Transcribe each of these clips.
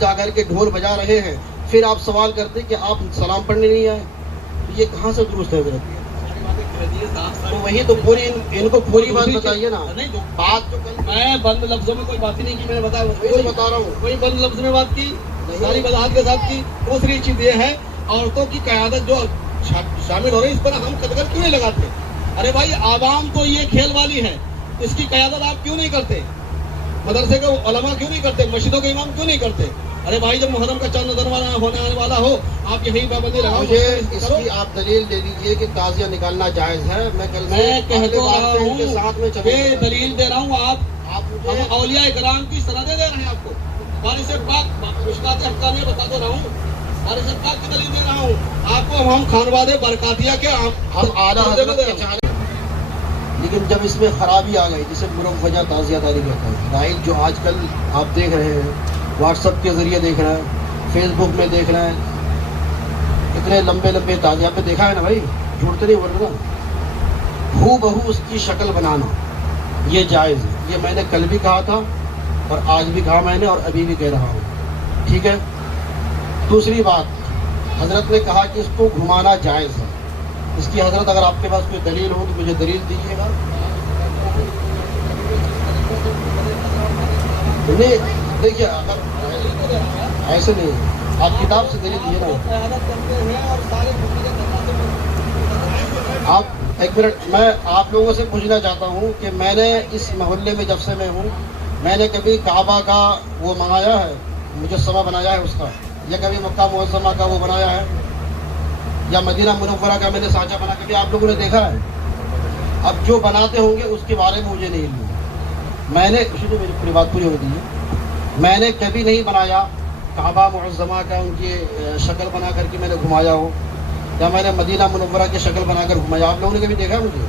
جا کر کے ڈھول بجا رہے ہیں، پھر آپ سوال کرتے کہ آپ سلام پڑھنے نہیں آئے، یہ کہاں سے درست ہے حضرت؟ تو وہی تو پوری ان کو پوری بات بتائیے نا. بات تو میں بند لفظوں میں کوئی بات ہی نہیں کی، میں نے بتا رہا ہوں. کوئی بند لفظ میں بات کی، ساری وضاحت کے ساتھ کی. دوسری چیز یہ ہے عورتوں کی قیادت جو شامل ہو رہی ہے اس پر ہم قدغن کیوں نہیں لگاتے؟ ارے بھائی عوام تو یہ کھیل والی ہے، اس کی قیادت آپ کیوں نہیں کرتے؟ مدرسے کے علماء کیوں نہیں کرتے؟ مسجدوں کے امام کیوں نہیں کرتے؟ ارے بھائی جب محرم کا چاند نظر ہونے آنے والا ہو آپ یہیں پابندی لگاؤ. مجھے اس کی آپ دلیل دے دیجئے کہ تعزیہ نکالنا جائز ہے. میں کہتا ہوں کہ دلیل دے رہا ہوں. آپ ہم اولیاء کرام کی سندیں دے رہے ہیں آپ کو. وارث پاک مشکات حقانیہ بتا دے رہا ہوں، وارث پاک کی دلیل دے رہا ہوں آپ کو. ہم خانواد برکاتیہ کے ہم اعلیٰ حضرت کے چاہنے. لیکن جب اس میں خرابی آ گئی جسے وجہ تعزیہ داری کہتا ہے، رائٹ جو آج کل آپ دیکھ رہے ہیں واٹس ایپ کے ذریعے دیکھ رہے ہیں، فیس بک میں دیکھ رہے ہیں، اتنے لمبے لمبے تعزیہ پہ دیکھا ہے نا بھائی، جھوٹ تو نہیں بول رہا. ہو بہو اس کی شکل بنانا یہ جائز ہے. یہ میں نے کل بھی کہا تھا اور آج بھی کہا میں نے اور ابھی بھی کہہ رہا ہوں. ٹھیک ہے. دوسری بات حضرت نے کہا کہ اس کو گھمانا جائز ہے. اس کی حضرت اگر آپ کے پاس کوئی دلیل ہو تو مجھے دلیل دیجیے گا. نہیں دیکھیے اگر ایسے نہیں آپ کتاب سے دلیل دیجیے نا. آپ ایک منٹ، میں آپ لوگوں سے پوچھنا چاہتا ہوں کہ میں نے اس محلے میں جب سے میں ہوں میں نے کبھی کعبہ کا وہ منگایا ہے، مجسمہ بنایا ہے اس کا، یا کبھی مکہ معظمہ کا وہ بنایا ہے، یا مدینہ منورہ کا میں نے سانچہ بنا کبھی آپ لوگوں نے دیکھا ہے؟ اب جو بناتے ہوں گے اس کے بارے میں مجھے نہیں علم. میں نے میری پوری بات پوری ہو گئی ہے. میں نے کبھی نہیں بنایا کعبہ معظمہ کا ان کی شکل بنا کر کے میں نے گھمایا ہو، یا میں نے مدینہ منورہ کی شکل بنا کر گھمایا. آپ لوگوں نے کبھی دیکھا ہے؟ مجھے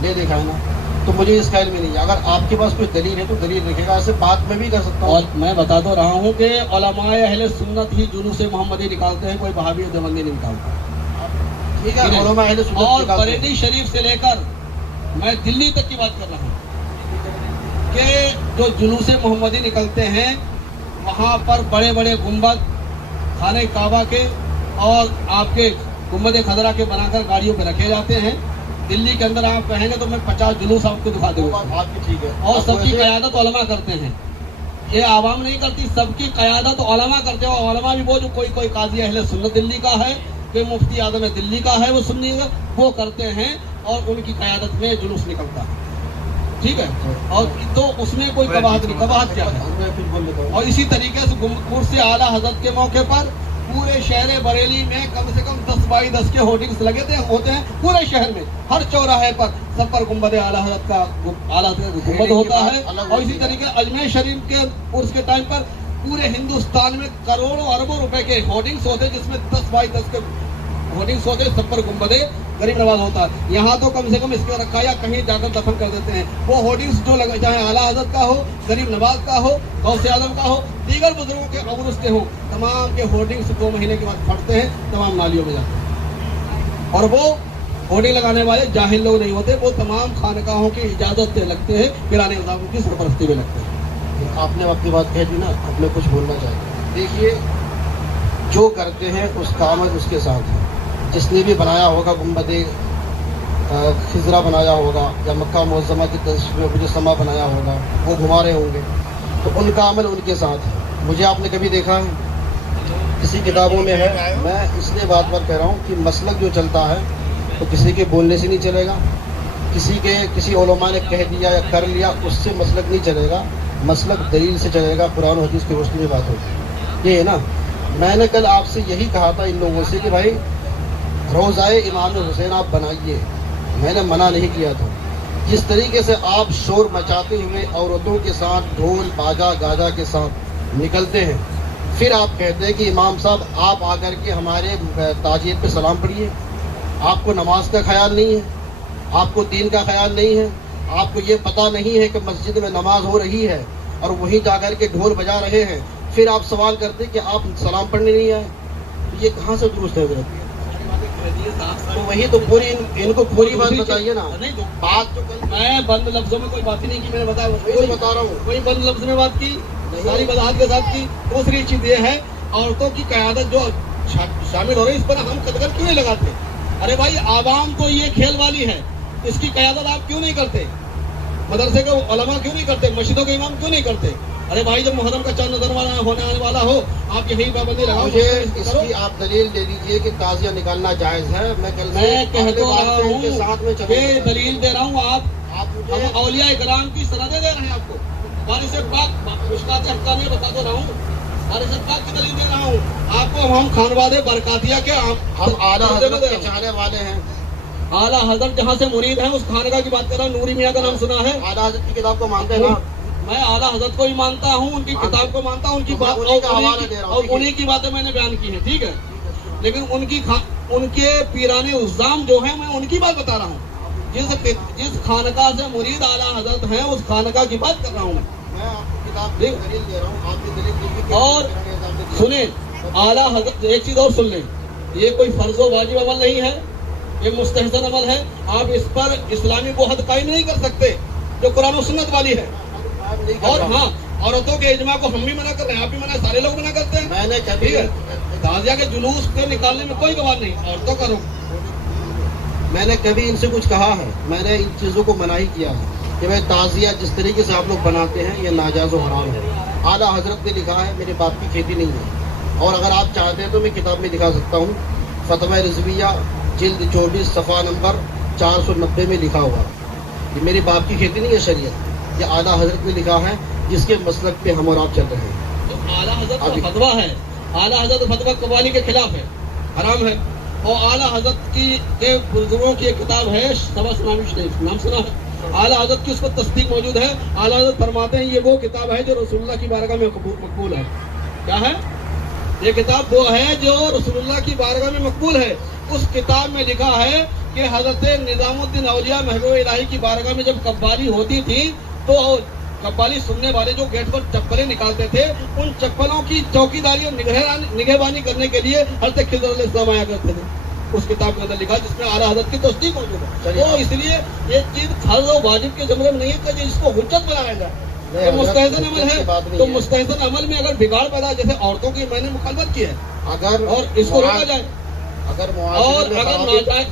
نہیں دیکھا ہے نا. تو مجھے اس کا علم نہیں ہے. اگر آپ کے پاس کوئی دلیل ہے تو دلیل رکھے گا. ایسے بات میں بھی کر سکتا ہوں. اور میں بتا تو رہا ہوں کہ علماء اہل سنت ہی جلوس محمدی نکالتے ہیں، کوئی وہابی دیوبندی نہیں نکالتا. ٹھیک ہے. علماء اہل سنت اور بریلی شریف سے لے کر میں دلی تک کی بات کر رہا ہوں کہ جو جلوس محمدی نکلتے ہیں وہاں پر بڑے بڑے گنبد خانہ کعبہ کے اور آپ کے گنبد خضرا کے بنا کر گاڑیوں پہ رکھے جاتے ہیں. دلی کے اندر آپ کہیں گے تو میں 50 جلوس آپ کو دکھا دوں گا. ٹھیک ہے. اور سب کی قیادت علماء کرتے ہیں، یہ عوام نہیں کرتی. سب کی قیادت علماء کرتے ہیں. اور علماء بھی وہ جو کوئی قاضی اہل سنت دلی کا ہے، کوئی مفتی اعظم دلی کا ہے وہ سنی وہ کرتے ہیں اور ان کی قیادت میں جلوس نکلتا ہے. ٹھیک ہے. اور تو اس میں کوئی قباحت نہیں. قباحت کیا ہے؟ اور اسی طریقے سے کرسی اعلیٰ حضرت کے موقع پر پورے شہر بریلی میں کم سے کم 10x10 کے ہورڈنگس لگے ہوتے ہیں پورے شہر میں. ہر چوراہے پر سب پر گنبد اعلیٰ حضرت کا گنبد ہوتا ہے. اور اسی طریقے اجمیر شریف کے عرس کے ٹائم پر پورے ہندوستان میں کروڑوں اربوں روپے کے ہورڈنگس ہوتے ہیں جس میں 10x10 کے ہورڈنگس ہوتے ہیں. سب پر گنبد غریب نواز ہوتا ہے. یہاں تو کم سے کم اس کے رکھا یا کہیں جا کر دفن کر دیتے ہیں. وہ ہورڈنگس جو لگا چاہے اعلیٰ حضرت کا ہو، غریب نواز کا ہو، غوث اعظم کا ہو، دیگر بزرگوں کے عرس کے ہوں، تمام کے ہورڈنگس 2 مہینے کے بعد پھٹتے ہیں، تمام نالیوں میں جاتے ہیں. اور وہ ہورڈنگ لگانے والے جاہل لوگ نہیں ہوتے، وہ تمام خانقاہوں کی اجازت سے لگتے ہیں، پیرانے نظام کی سرپرستی میں لگتے ہیں. آپ نے اپنی بات کہہ دی نا، اب میں کچھ بولنا چاہتا ہوں. دیکھیے جو کرتے ہیں اس کا عمل اس کے ساتھ ہے. جس نے بھی بنایا ہوگا گنبد خضرا بنایا ہوگا یا مکہ معظمہ کی مجسمہ بنایا ہوگا، وہ گھما رہے ہوں گے تو ان کا عمل ان کے ساتھ ہے. مجھے آپ نے کبھی دیکھا ہے؟ کسی کتابوں میں ہے. میں اس لیے بات کہہ رہا ہوں کہ مسلک جو چلتا ہے تو کسی کے بولنے سے نہیں چلے گا، کسی علماء نے کہہ دیا یا کر لیا اس سے مسلک نہیں چلے گا. مسلک دلیل سے چلے گا، قرآن و حدیث کی روشنی میں بات ہوگی. یہ ہے نا. میں نے کل آپ سے یہی کہا تھا ان لوگوں سے کہ بھائی روضۂ امام حسین آپ بنائیے، میں نے منع نہیں کیا تھا. جس طریقے سے آپ شور مچاتے ہوئے عورتوں کے ساتھ ڈھول باجا گاجا کے ساتھ نکلتے ہیں، پھر آپ کہتے ہیں کہ امام صاحب آپ آ کر کے ہمارے تعزیت پہ سلام پڑھیے. آپ کو نماز کا خیال نہیں ہے، آپ کو دین کا خیال نہیں ہے، آپ کو یہ پتہ نہیں ہے کہ مسجد میں نماز ہو رہی ہے اور وہیں جا کر کے ڈھول بجا رہے ہیں، پھر آپ سوال کرتے کہ آپ سلام پڑھنے نہیں آئے. یہ کہاں سے درست ہے حضرت؟ تو وہی تو پوری ان کو پوری بات بتائیے نا. بات تو میں بند لفظوں میں کوئی بات ہی نہیں کی، میں نے بتا رہا ہوں. بتا رہا ہوں. کوئی بند لفظ میں بات کی، ساری وضاحت کے ساتھ کی. دوسری چیز یہ ہے عورتوں کی قیادت جو شامل ہو رہی ہے اس پر ہم قدغن کیوں نہیں لگاتے؟ ارے بھائی عوام تو یہ کھیل والی ہے، اس کی قیادت آپ کیوں نہیں کرتے؟ مدرسے کے علماء کیوں نہیں کرتے؟ مسجدوں کے امام کیوں نہیں کرتے؟ ارے بھائی جب محرم کا چاند نظر ہونے آنے والا ہو آپ یہی پابندی لگاؤ. مجھے اس کی آپ دلیل دے دیجئے کہ تعزیہ نکالنا جائز ہے. میں کل سے میں کہہ تو رہا ان کے ساتھ میں ہوں چلوں کہ گا. دلیل دے رہا ہوں. آپ مجھے ہم اولیاء کرام کی سندیں دے رہے ہیں آپ کو. وارث پاک مشکات حقانی بتا تو رہا ہوں، وارث پاک کی دلیل دے رہا ہوں آپ کو. ہم خانواد برکاتیہ کے ہم اعلیٰ حضرت کے چاہنے والے ہیں. اعلیٰ حضرت جہاں سے مرید ہیں اس خانقاہ کی بات کر رہا ہوں. نوری میاں کا نام سنا ہے؟ اعلیٰ حضرت کی کتاب کو مانتے ہیں نا؟ میں اعلیٰ حضرت کو ہی مانتا ہوں، ان کی کتاب کو مانتا ہوں، ان کی بات اور انہیں کی باتیں میں نے بیان کی ہیں. ٹھیک ہے، لیکن ان کے پیرانے الزام جو ہیں میں ان کی بات بتا رہا ہوں. جس خانقاہ سے مرید اعلیٰ حضرت ہیں اس خانقاہ کی بات کر رہا ہوں میں آپ کو کتاب کی دلیل دے رہا ہوں. آپ کی دلیل دیجیے کہ اور سنیں اعلیٰ حضرت ایک چیز اور سن لیں، یہ کوئی فرض و واجب عمل نہیں ہے، یہ مستحسن عمل ہے. آپ اس پر اسلامی بحث قائم نہیں کر سکتے جو قرآن و سنت والی ہے. اور ہاں عورتوں کے اجماع کو ہم بھی منع کر رہے ہیں، آپ بھی منع، سارے لوگ منع کرتے ہیں. میں نے کبھی تعزیہ کے جلوس کے نکالنے میں کوئی گواہ نہیں، عورتوں کا روک. میں نے کبھی ان سے کچھ کہا ہے؟ میں نے ان چیزوں کو منع ہی کیا ہے کہ بھائی تعزیہ جس طریقے سے آپ لوگ بناتے ہیں یہ ناجائز و حرام ہے. اعلیٰ حضرت نے لکھا ہے، میرے باپ کی کھیتی نہیں ہے. اور اگر آپ چاہتے ہیں تو میں کتاب میں دکھا سکتا ہوں، فتویٰ رضویہ جلد 24 صفحہ نمبر 490 میں لکھا ہوا. یہ میری باپ کی کھیتی نہیں ہے شریعت، یہ اعلیٰ حضرت نے لکھا ہے جس کے مسلک پہ ہم اور آپ چل رہے ہیں. تو اعلیٰ حضرت کا فتویٰ ہے، اعلیٰ حضرت فتویٰ قوالی کے خلاف ہے، حرام ہے. اور اعلیٰ حضرت کے بزرگوں کی ایک کتاب ہے سبس نامی شریف، نام سنا ہے؟ اعلیٰ حضرت کی اس پر تصدیق موجود ہے. اعلیٰ حضرت فرماتے ہیں یہ وہ کتاب ہے جو رسول اللہ کی بارگاہ میں مقبول ہے. کیا ہے یہ کتاب؟ وہ ہے جو رسول اللہ کی بارگاہ میں مقبول ہے. اس کتاب میں لکھا ہے کہ حضرت نظام الدین اولیاء محبوب الہی کی بارگاہ میں جب قوالی ہوتی تھی تو قوالی سننے والے جو گیٹ پر چپلیں نکالتے تھے ان چپلوں کی چوکیداری اور نگہبانی کرنے کے لیے حضرت خضر علیہ السلام آیا کرتے تھے. اس کتاب کے اندر لکھا جس میں اعلیٰ حضرت کی تصدیق موجود ہے. تو اس لیے یہ چیز فرض و واجب کے زمرے میں نہیں ہے کہ اس کو حجت بنایا جائے. تو مستحسن عمل ہے، تو مستحسن عمل میں اگر بگاڑ پیدا، جیسے عورتوں کی میں نے مخالفت کی ہے، اگر اور اس کو روکا جائے، اور اگر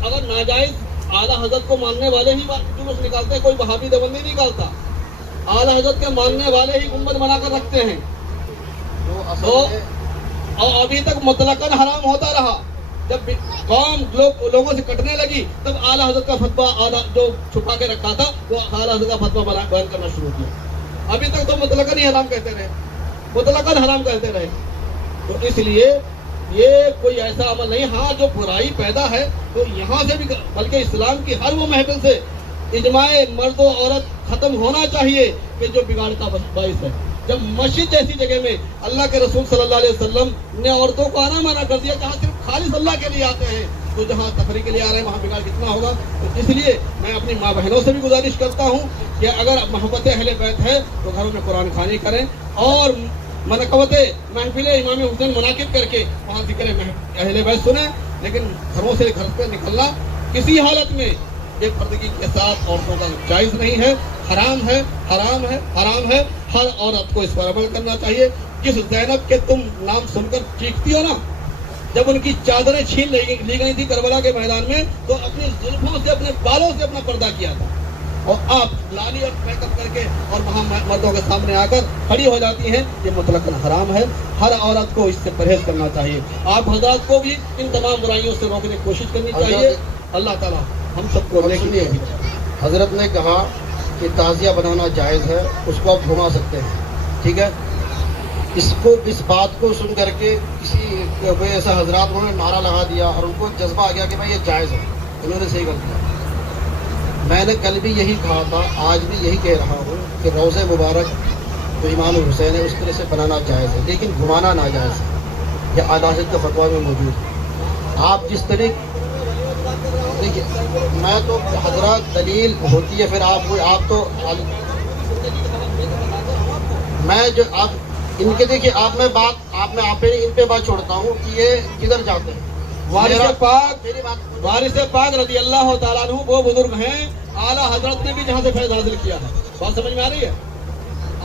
اگر ناجائز اعلیٰ حضرت کو ماننے والے ہی جلوس نکالتے ہیں، کوئی وہابی دیوبندی نہیں نکالتا. اعلیٰ حضرت کے ماننے والے ہی گنبد بنا کر رکھتے ہیں. تو اور ابھی تک مطلقاً حرام ہوتا رہا. جب قوم لوگوں سے کٹنے لگی تب اعلیٰ حضرت کا فتویٰ جو چھپا کے رکھا تھا وہ اعلیٰ حضرت کا فتویٰ بیان کرنا شروع کیا. ابھی تک تو مطلقاً ہی حرام کہتے رہے، مطلقاً حرام کہتے رہے. تو اس لیے یہ کوئی ایسا عمل نہیں. ہاں جو برائی پیدا ہے تو یہاں سے بھی، بلکہ اسلام کی ہر وہ محفل سے اجماع مرد و عورت ختم ہونا چاہیے کہ جو بگاڑ کا باعث ہے. جب مسجد جیسی جگہ میں اللہ کے رسول صلی اللہ علیہ وسلم نے عورتوں کو آنا منع کر دیا، جہاں صرف خالص اللہ کے لیے آتے ہیں، تو جہاں تفریح کے لیے آ رہے ہیں وہاں بگاڑ کتنا ہوگا. تو اس لیے میں اپنی ماں بہنوں سے بھی گزارش کرتا ہوں کہ اگر محبت اہل بیت ہے تو گھروں میں قرآن خوانی کریں اور منقبت محفل امام حسین منعقد کر کے وہاں ذکر اہل بیت سنیں. لیکن گھروں سے گھر پہ نکلنا کسی حالت میں بے پردگی کے ساتھ عورتوں کا جائز نہیں ہے، حرام ہے، حرام ہے، حرام ہے. ہر عورت کو اس پر عمل کرنا چاہیے. جس زینب کے تم نام سن کر چیختی ہو نا، جب ان کی چادریں چھین لی گئی تھی کربلا کے میدان میں تو اپنی زلفوں سے، اپنے بالوں سے اپنا پردہ کیا تھا. اور آپ لالی اور میک اپ کر کے اور وہاں مردوں کے سامنے آ کر کھڑی ہو جاتی ہیں. یہ مطلقاً حرام ہے. ہر عورت کو اس سے پرہیز کرنا چاہیے. آپ حضرات کو بھی ان تمام برائیوں سے روکنے کی کوشش کرنی چاہیے. اللہ تعالیٰ ہم سب کو سنیے. حضرت نے کہا کہ تعزیہ بنانا جائز ہے، اس کو آپ گھما سکتے ہیں. ٹھیک ہے، اس بات کو سن کر کے کوئی ایسا حضرات انہوں نے نعرہ لگا دیا اور ان کو جذبہ آ گیا کہ بھائی یہ جائز ہے، انہوں نے صحیح کر دیا. میں نے کل بھی یہی کہا تھا، آج بھی یہی کہہ رہا ہوں کہ روضہ مبارک جو امام حسین ہے اس طرح سے بنانا جائز ہے، لیکن گھمانا ناجائز ہے. یہ اعلیٰ حضرت کے فتویٰ میں موجود ہے. آپ جس طرح دیکھیے، میں تو حضرات دلیل ہوتی ہے، پھر آپ تو میں جو آپ ان کے دیکھیے، آپ میں ان پہ بات چھوڑتا ہوں کہ یہ کدھر جاتے ہیں. وارث پاک رضی اللہ تعالیٰ عنہ وہ بزرگ ہیں، اعلیٰ حضرت نے بھی جہاں سے فیض حاصل کیا ہے. بات سمجھ میں آ رہی ہے؟